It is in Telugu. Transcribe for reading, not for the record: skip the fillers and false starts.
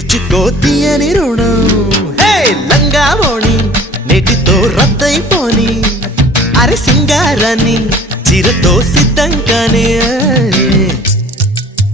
తీర్చుకో తీయని రుణం హే లంగావోణి నేటితో రద్దయిపోని అరే సింగారాన్ని చీరతో సిద్ధంగానే